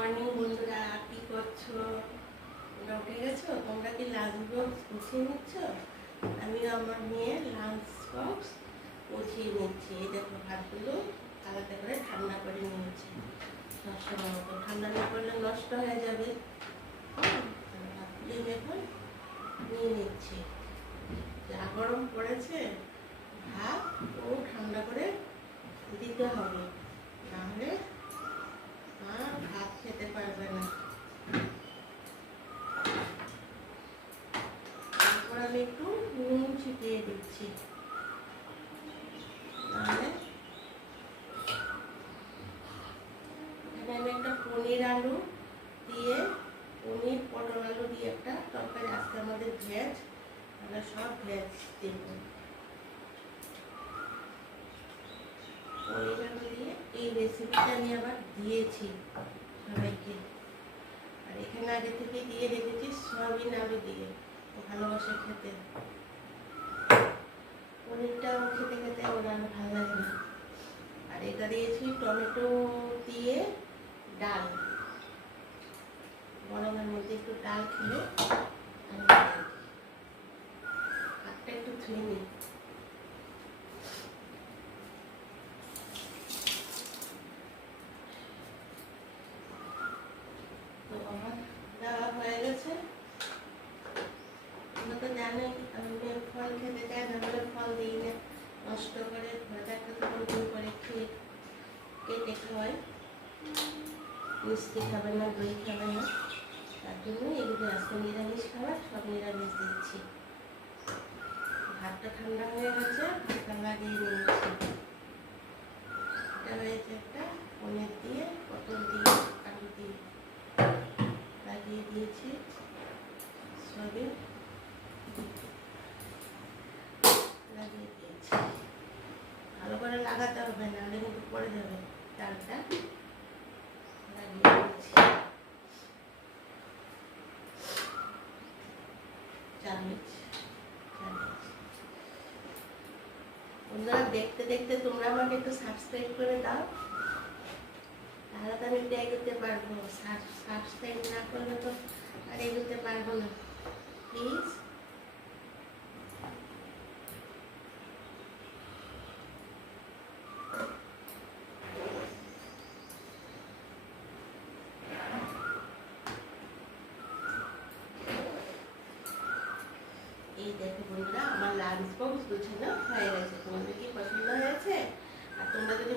Morning বন্ধুরা, কি করছো? তোমরা উঠে গেছো? তোমরা কি লাঞ্চ বক্স গুছিয়ে নিচ্ছ? আমি আমার মেয়ের লাঞ্চ বক্স গুছিয়ে নিচ্ছি। এই দেখো, ভাতগুলো আলাদা করে ঠান্ডা করে নিয়েছি। সময় মতো ঠান্ডা না করলে নষ্ট হয়ে যাবে। ভাতগুলো এখন নিয়ে নিচ্ছি। যা গরম পড়েছে, ভাত ও ঠান্ডা করে দিতে হবে, নাহলে আর ভাত খেতে পারবে না। তারপর আমি একটু নুন ছিটিয়ে দিচ্ছি, নাহলে এখানে আমি একটা পনির আলু দিয়ে, পনির পটল আলু দিয়ে একটা তরকারি, আজকে আমাদের ভেজ, আমরা সব ভেজ দেব। পনির আলু দিয়ে এই রেসিপিটা আমি আবার দিয়েছি সবাইকে। আর এখানে আগে থেকে দিয়ে রেখেছি সয়াবিন আলু দিয়ে, ভালোবাসে খেতে। পনিরটাও খেতে খেতে ওরা ভালো লাগে না। আর এটা দিয়েছি টমেটো দিয়ে ডাল, গরমের মধ্যে একটু ডাল খেলে হাতটা একটু ধুয়ে নিই। তো আমার দেওয়া হয়ে গেছে। তোমরা তো জানোই আমি ফল খেতে চাই না, বলে ফল দিই না, নষ্ট করে ঘরে একটা তখন ভুল করে খেয়ে কেটে খাওয়াই। মিষ্টি খাবে না, দই খাবে না, তার জন্য এগুলো আজকে নিরামিষ খাবার, সব নিরামিষ দিচ্ছি। ভাতটা ঠান্ডা হয়ে গেছে, ভাতটা লাগিয়ে নিয়েছি। এটা হয়েছে একটা পনির দিয়ে, পটল দিয়ে, আলু দিয়ে লাগিয়ে দিয়েছি। সয়াবিন লাগিয়ে দিয়েছি। ভালো করে লাগাতে হবে, নাহলে কিন্তু পড়ে যাবে। ডালটা লাগিয়ে দিয়েছি। বন্ধুরা, দেখতে দেখতে তোমরা আমাকে একটু সাবস্ক্রাইব করে দাও, তাহলে তো আমি একটু এগোতে পারবো। সাবস্ক্রাইব না করলে তো আর এগোতে পারবো না, প্লিজ। এই দেখো বন্ধুরা, আমার লাঞ্চ বক্স গুছানো হয়ে গেছে। তোমাদের কি পছন্দ হয়েছে? আর তোমরা যদি